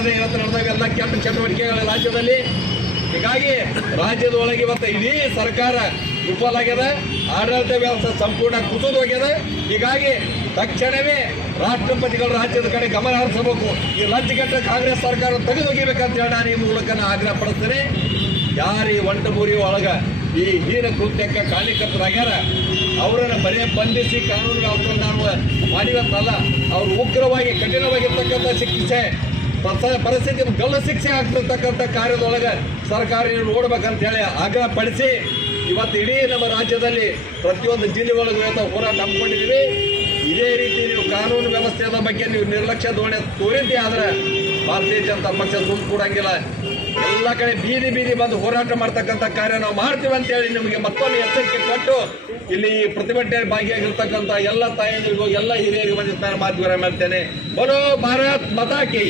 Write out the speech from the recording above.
ಮಾಡದೆ ಇವತ್ತು ನಡೆದಾವೆಲ್ಲ ಕೆಟ್ಟ ಚಟುವಟಿಕೆಗಳು ರಾಜ್ಯದಲ್ಲಿ. ಹೀಗಾಗಿ ರಾಜ್ಯದೊಳಗೆ ಇವತ್ತು ಇಡೀ ಸರ್ಕಾರ ವಿಫಲ ಆಗ್ಯದ, ಆಡಳಿತ ವ್ಯವಸ್ಥೆ ಸಂಪೂರ್ಣ ಕುಸಿದು ಹೋಗ್ಯದ. ಹೀಗಾಗಿ ತಕ್ಷಣವೇ ರಾಷ್ಟ್ರಪತಿಗಳು ರಾಜ್ಯದ ಕಡೆ ಗಮನ ಹರಿಸಬೇಕು. ಈ ರಾಜ್ಯಘಟ್ಟ ಕಾಂಗ್ರೆಸ್ ಸರ್ಕಾರ ತೆಗೆದೊಗಿಬೇಕಂತ ಹೇಳಿ ನಾನು ಈ ಮೂಲಕ ಆಗ್ರಹ ಪಡಿಸ್ತೇನೆ. ಯಾರು ಈ ಒಂಟಮೂರಿ ಒಳಗ ಈ ಹೀನ ಕೃತ್ಯಕ್ಕೆ ಕಾರಣಕರ್ತರಾಗ್ಯಾರ ಅವರನ್ನು ಬರೀ ಬಂಧಿಸಿ ಕಾನೂನು ವ್ಯವಸ್ಥೆ ನಾವು ಮಾಡಿವತ್ತಲ್ಲ, ಅವರು ಉಗ್ರವಾಗಿ ಕಠಿಣವಾಗಿರ್ತಕ್ಕಂಥ ಶಿಕ್ಷೆ ಪರಿಸ್ಥಿತಿ ಗಲ್ಲು ಶಿಕ್ಷೆ ಆಗ್ತಿರ್ತಕ್ಕಂಥ ಕಾರ್ಯದೊಳಗೆ ಸರ್ಕಾರ ನೋಡ್ಬೇಕಂತ ಹೇಳಿ ಆಗ್ರಹ ಪಡಿಸಿ ಇವತ್ತು ಇಡೀ ನಮ್ಮ ರಾಜ್ಯದಲ್ಲಿ ಪ್ರತಿಯೊಂದು ಜಿಲ್ಲೆಗಳಿಗೂ ಇವತ್ತು ಹೋರಾಟ ಹಮ್ಮಿಕೊಂಡಿದ್ದೀವಿ. ಇದೇ ರೀತಿ ನೀವು ಕಾನೂನು ವ್ಯವಸ್ಥೆಯ ಬಗ್ಗೆ ನೀವು ನಿರ್ಲಕ್ಷ್ಯ ಧೋರಣೆ ತೋರಿದ್ದೇ ಆದರೆ ಭಾರತೀಯ ಜನತಾ ಪಕ್ಷ ಸುಮ್ ಕೂಡಂಗಿಲ್ಲ. ಎಲ್ಲ ಕಡೆ ಬೀದಿ ಬೀದಿ ಬಂದು ಹೋರಾಟ ಮಾಡ್ತಕ್ಕಂಥ ಕಾರ್ಯ ನಾವು ಮಾಡ್ತೀವಿ ಅಂತೇಳಿ ನಿಮಗೆ ಮತ್ತೊಂದು ಎಚ್ಚರಿಕೆ ಕೊಟ್ಟು ಇಲ್ಲಿ ಪ್ರತಿಭಟನೆ ಭಾಗಿಯಾಗಿರ್ತಕ್ಕಂಥ ಎಲ್ಲ ತಾಯಂದಿರಿಗೂ ಎಲ್ಲ ಹಿರಿಯರಿಗೂ ಒಂದು ಮಾತುಕತೆ ಮಾಡ್ತೇನೆ. ಬೋಲೋ ಭಾರತ್ ಮಾತಾ ಕಿ.